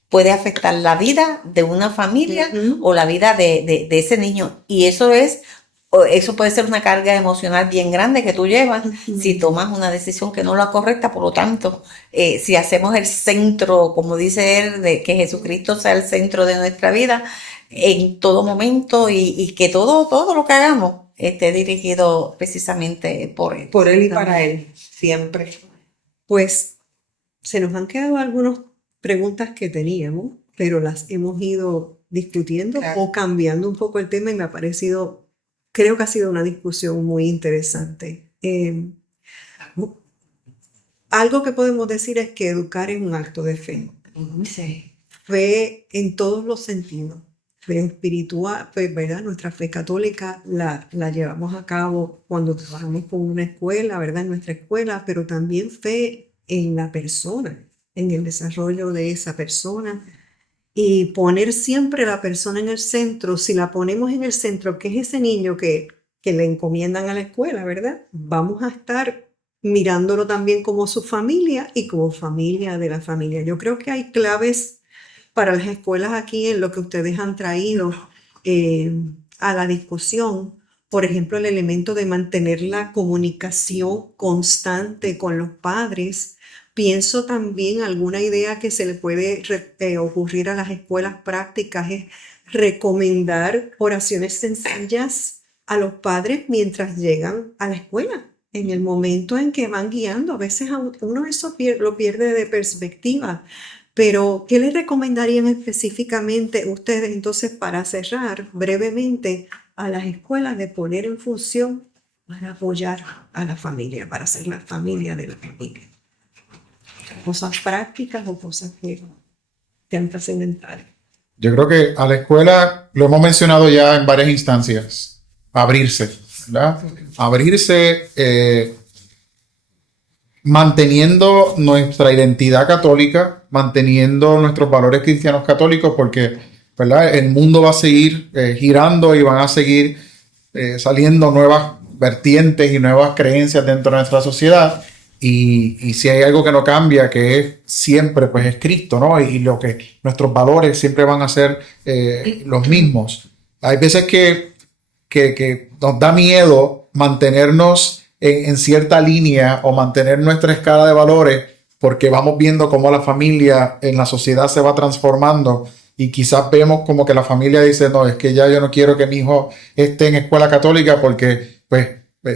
puede afectar la vida de una familia o la vida de ese niño. Y eso puede ser una carga emocional bien grande que tú llevas si tomas una decisión que no es la correcta. Por lo tanto, si hacemos el centro, como dice él, de que Jesucristo sea el centro de nuestra vida en todo momento y que todo lo que hagamos esté dirigido precisamente por él. Por él y para él, siempre. Pues se nos han quedado algunas preguntas que teníamos, pero las hemos ido discutiendo Claro. o cambiando un poco el tema y me ha parecido, creo que ha sido una discusión muy interesante. Algo que podemos decir es que educar es un acto de fe. Sí. Fe en todos los sentidos. Fe espiritual, fe, ¿verdad? Nuestra fe católica la llevamos a cabo cuando trabajamos con una escuela, ¿verdad? En nuestra escuela, pero también fe en la persona, en el desarrollo de esa persona y poner siempre la persona en el centro. Si la ponemos en el centro, que es ese niño que le encomiendan a la escuela, ¿verdad? Vamos a estar mirándolo también como su familia y como familia de la familia. Yo creo que hay claves para las escuelas aquí en lo que ustedes han traído a la discusión. Por ejemplo, el elemento de mantener la comunicación constante con los padres. Pienso también alguna idea que se le puede ocurrir a las escuelas prácticas es recomendar oraciones sencillas a los padres mientras llegan a la escuela. En el momento en que van guiando, a veces uno eso lo pierde de perspectiva. Pero, ¿qué les recomendarían específicamente ustedes entonces para cerrar brevemente a las escuelas de poner en función para apoyar a la familia, para ser la familia de la familia? Cosas prácticas o cosas que sean trascendentales. Yo creo que a la escuela, lo hemos mencionado ya en varias instancias, abrirse, ¿verdad? Abrirse, manteniendo nuestra identidad católica, manteniendo nuestros valores cristianos católicos, porque, ¿verdad? El mundo va a seguir girando y van a seguir saliendo nuevas vertientes y nuevas creencias dentro de nuestra sociedad. Y si hay algo que no cambia, que es siempre, pues es Cristo, ¿no? Y lo que nuestros valores siempre van a ser los mismos. Hay veces que nos da miedo mantenernos en cierta línea o mantener nuestra escala de valores porque vamos viendo cómo la familia en la sociedad se va transformando y quizás vemos como que la familia dice, no, es que ya yo no quiero que mi hijo esté en escuela católica porque pues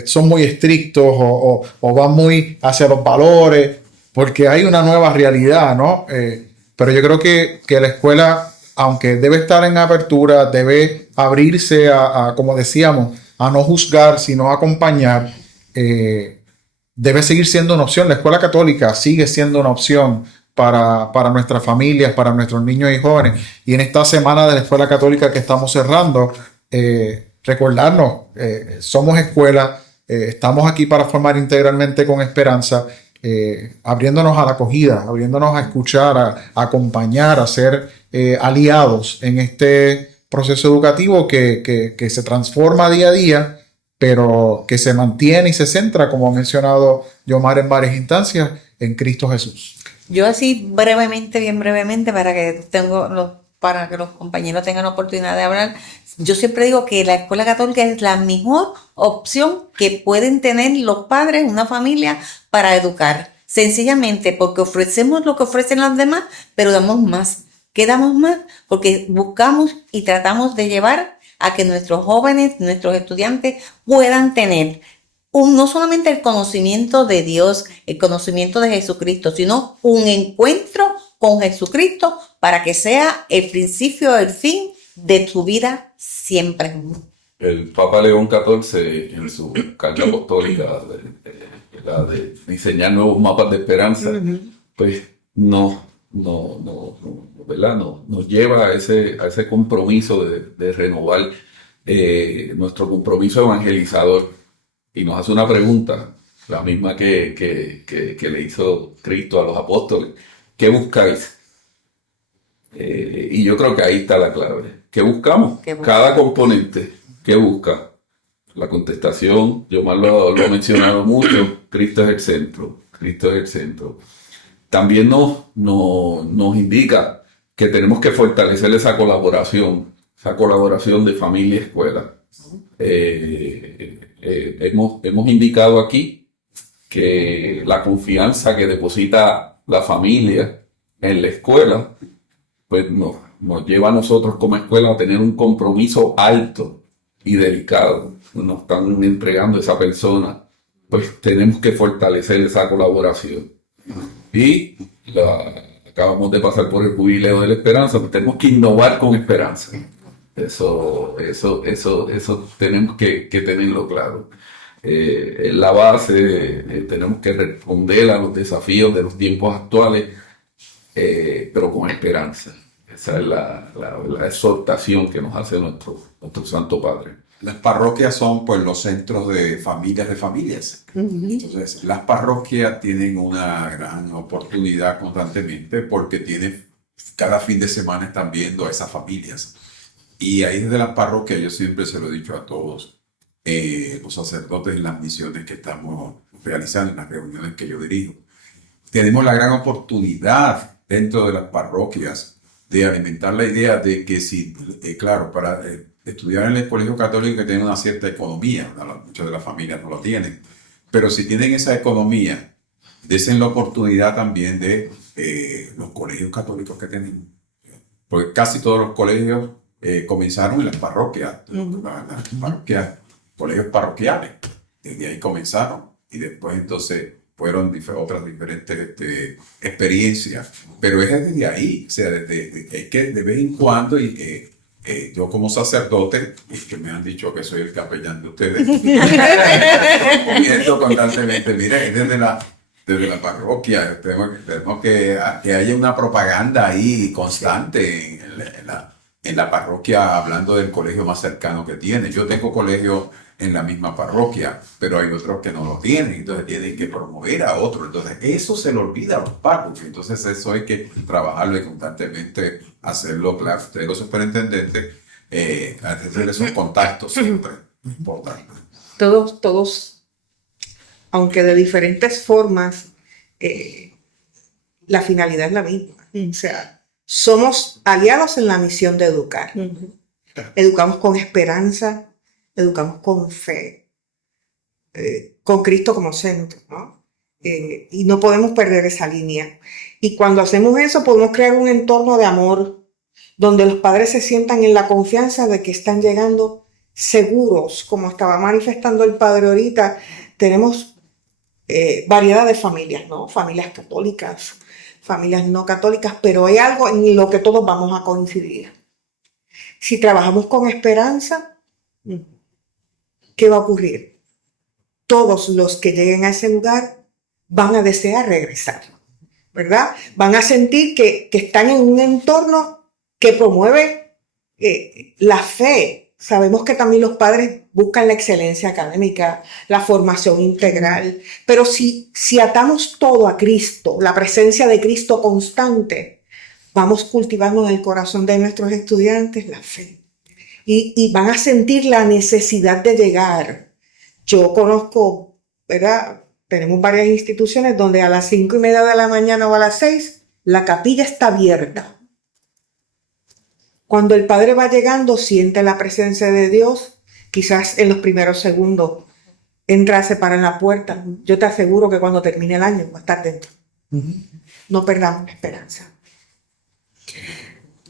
son muy estrictos o van muy hacia los valores, porque hay una nueva realidad, ¿no? Pero yo creo que la escuela, aunque debe estar en apertura, debe abrirse a, como decíamos, a no juzgar, sino a acompañar, debe seguir siendo una opción. La escuela católica sigue siendo una opción para nuestras familias, para nuestros niños y jóvenes. Y en esta semana de la escuela católica que estamos cerrando, recordarnos, somos escuela, estamos aquí para formar integralmente con esperanza, abriéndonos a la acogida, abriéndonos a escuchar, a acompañar, a ser aliados en este proceso educativo que se transforma día a día, pero que se mantiene y se centra, como ha mencionado Yomar en varias instancias, en Cristo Jesús. Yo así brevemente, bien brevemente, para que los compañeros tengan la oportunidad de hablar, yo siempre digo que la escuela católica es la mejor opción que pueden tener los padres, una familia, para educar. Sencillamente porque ofrecemos lo que ofrecen los demás, pero damos más. ¿Qué damos más? Porque buscamos y tratamos de llevar a que nuestros jóvenes, nuestros estudiantes puedan tener no solamente el conocimiento de Dios, el conocimiento de Jesucristo, sino un encuentro con Jesucristo para que sea el principio, el fin de tu vida siempre. El Papa León XIV, en su carta apostólica de diseñar nuevos mapas de esperanza, pues ¿verdad? Nos lleva a ese compromiso de renovar nuestro compromiso evangelizador. Y nos hace una pregunta, la misma que le hizo Cristo a los apóstoles. ¿Qué buscáis? Y yo creo que ahí está la clave. ¿Qué buscamos? ¿Qué buscamos? Cada componente, ¿qué busca? La contestación, yo más lo he mencionado mucho, Cristo es el centro. Cristo es el centro. También nos indica que tenemos que fortalecer esa colaboración de familia y escuela. Hemos indicado aquí que la confianza que deposita la familia en la escuela, pues nos lleva a nosotros como escuela a tener un compromiso alto y delicado. Nos están entregando esa persona, pues tenemos que fortalecer esa colaboración. Y acabamos de pasar por el jubileo de la esperanza, pues tenemos que innovar con esperanza. Eso tenemos que tenerlo claro. En la base tenemos que responder a los desafíos de los tiempos actuales, pero con esperanza. Esa es la exhortación que nos hace nuestro Santo Padre. Las parroquias son pues los centros de familias. Entonces, las parroquias tienen una gran oportunidad constantemente porque cada fin de semana están viendo a esas familias. Y ahí desde las parroquias, yo siempre se lo he dicho a todos, los sacerdotes en las misiones que estamos realizando, en las reuniones que yo dirijo, tenemos la gran oportunidad dentro de las parroquias de alimentar la idea de que si, claro, para estudiar en el colegio católico que tiene una cierta economía, muchas de las familias no lo tienen, pero si tienen esa economía, desen la oportunidad también de los colegios católicos que tenemos. Porque casi todos los colegios comenzaron en las parroquias, colegios parroquiales. Desde ahí comenzaron y después entonces fueron otras diferentes experiencias. Pero es desde ahí, o sea, es que de vez en cuando, yo como sacerdote, que me han dicho que soy el capellán de ustedes, comienzo constantemente, mira, es desde la parroquia, tenemos que haya una propaganda ahí constante en la parroquia, hablando del colegio más cercano que tiene. Yo tengo colegio en la misma parroquia, pero hay otros que no lo tienen, entonces tienen que promover a otros. Entonces eso se le olvida a los párrocos, entonces eso hay que trabajarlo y constantemente hacerlo claro. Ustedes los superintendentes, hacer esos contactos siempre importantes. Todos, aunque de diferentes formas, la finalidad es la misma. O sea, somos aliados en la misión de educar. Educamos con esperanza, educamos con fe, con Cristo como centro, ¿no? Y no podemos perder esa línea. Y cuando hacemos eso, podemos crear un entorno de amor donde los padres se sientan en la confianza de que están llegando seguros, como estaba manifestando el padre ahorita. Tenemos variedad de familias, ¿no? Familias católicas, familias no católicas, pero hay algo en lo que todos vamos a coincidir. Si trabajamos con esperanza, ¿qué va a ocurrir? Todos los que lleguen a ese lugar van a desear regresar, ¿verdad? Van a sentir que están en un entorno que promueve la fe. Sabemos que también los padres buscan la excelencia académica, la formación integral, pero si atamos todo a Cristo, la presencia de Cristo constante, vamos cultivando en el corazón de nuestros estudiantes la fe. Y van a sentir la necesidad de llegar. Yo conozco, ¿verdad? Tenemos varias instituciones donde a las 5:30 de la mañana o a las 6, la capilla está abierta. Cuando el padre va llegando, siente la presencia de Dios, quizás en los primeros segundos entra, se para en la puerta. Yo te aseguro que cuando termine el año va a estar dentro. No perdamos la esperanza.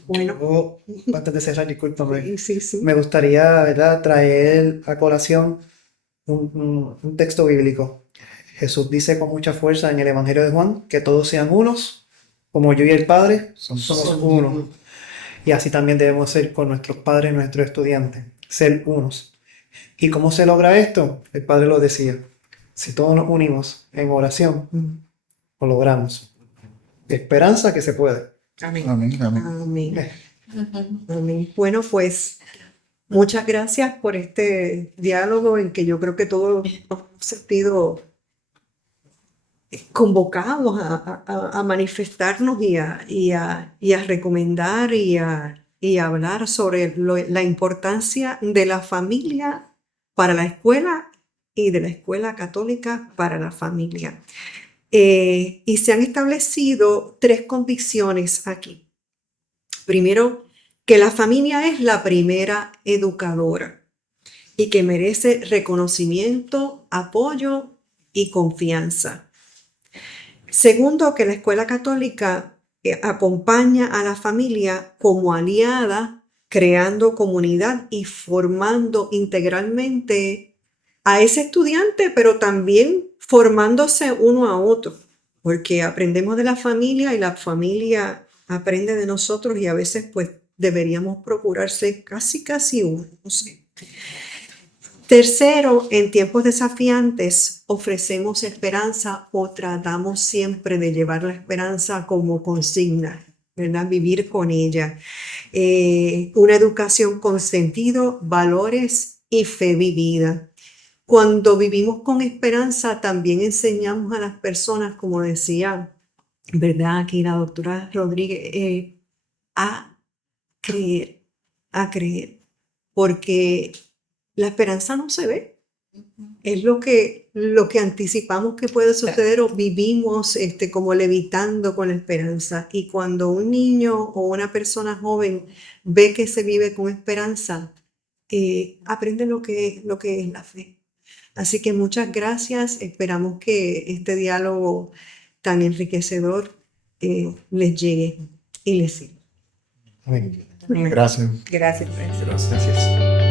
Bueno, Antes de cerrar, discúlpame. sí. Me gustaría, ¿verdad?, traer a colación un texto bíblico. Jesús dice con mucha fuerza en el Evangelio de Juan que todos sean unos, como yo y el Padre somos uno. Y así también debemos ser con nuestros padres y nuestros estudiantes, ser unos. ¿Y cómo se logra esto? El Padre lo decía. Si todos nos unimos en oración, lo logramos. Esperanza que se puede. Amén. Amén, amén. Amén. Amén. Bueno, pues Muchas gracias por este diálogo en que yo creo que todos nos hemos sentido convocados a manifestarnos y a recomendar y a hablar sobre la importancia de la familia para la escuela y de la escuela católica para la familia. Y se han establecido 3 convicciones aquí. Primero, que la familia es la primera educadora y que merece reconocimiento, apoyo y confianza. Segundo, que la escuela católica acompaña a la familia como aliada, creando comunidad y formando integralmente a ese estudiante, pero también formándose uno a otro, porque aprendemos de la familia y la familia aprende de nosotros y a veces pues deberíamos procurar ser casi uno, no sé. Tercero, en tiempos desafiantes ofrecemos esperanza o tratamos siempre de llevar la esperanza como consigna, ¿verdad? Vivir con ella. Una educación con sentido, valores y fe vivida. Cuando vivimos con esperanza, también enseñamos a las personas, como decía, ¿verdad? Aquí la doctora Rodríguez, a creer, porque la esperanza no se ve. Es lo que anticipamos que puede suceder o vivimos como levitando con la esperanza. Y cuando un niño o una persona joven ve que se vive con esperanza, aprende lo que es la fe. Así que muchas gracias. Esperamos que este diálogo tan enriquecedor les llegue y les sirva. Amén. Gracias. Gracias, Prensa. Gracias.